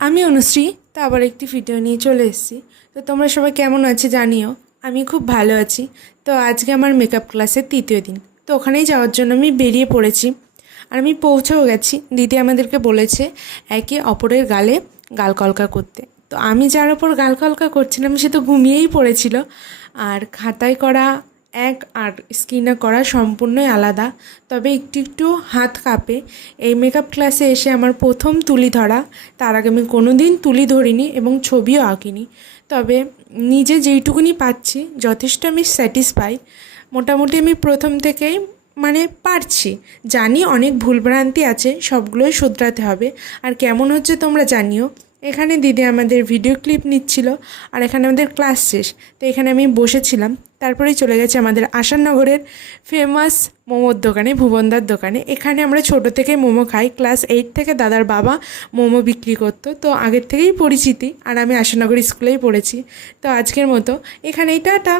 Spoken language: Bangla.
আমি অনুশ্রী তো আবার একটি ভিডিও নিয়ে চলে এসেছি। তো তোমরা সবাই কেমন আছো জানিও। আমি খুব ভালো আছি। তো আজকে আমার মেকআপ ক্লাসের তৃতীয় দিন, তো ওখানেই যাওয়ার জন্য আমি বেরিয়ে পড়েছি। আর আমি পৌঁছেও গেছি। দিদি আমাদেরকে বলেছে একে অপরের গালে গাল কলকা করতে। তো আমি যার ওপর গাল কলকা করছিলাম সে তো ঘুমিয়েই পড়েছিল। আর খাতায় করা এক আর স্কিনে করা সম্পূর্ণই আলাদা। তবে একটু একটু হাত কাঁপে। এই মেকআপ ক্লাসে এসে আমার প্রথম তুলি ধরা। তার আগে আমি কোনো দিন তুলি ধরিনি এবং ছবিও আঁকিনি। তবে নিজে যেইটুকুনি পাচ্ছি যথেষ্ট আমি স্যাটিসফাই। মোটামুটি আমি প্রথম থেকেই পারছি। জানি অনেক ভুলভ্রান্তি আছে, সবগুলোই শুধরাতে হবে। আর কেমন হচ্ছে তোমরা জানিও। এখানে দিদি আমাদের ভিডিও ক্লিপ নিচ্ছিল আর এখানে আমাদের ক্লাস শেষ। তো এখানে আমি বসেছিলাম। তারপরেই চলে গেছে আমাদের আসাননগরের ফেমাস মোমোর দোকানে, ভুবনদার দোকানে। এখানে আমরা ছোটো থেকে মোমো খাই। ক্লাস 8 থেকে দাদার বাবা মোমো বিক্রি করতো, তো আগের থেকেই পরিচিতি। আর আমি আসাননগর স্কুলেই পড়েছি। তো আজকের মতো এখানেই টাটা।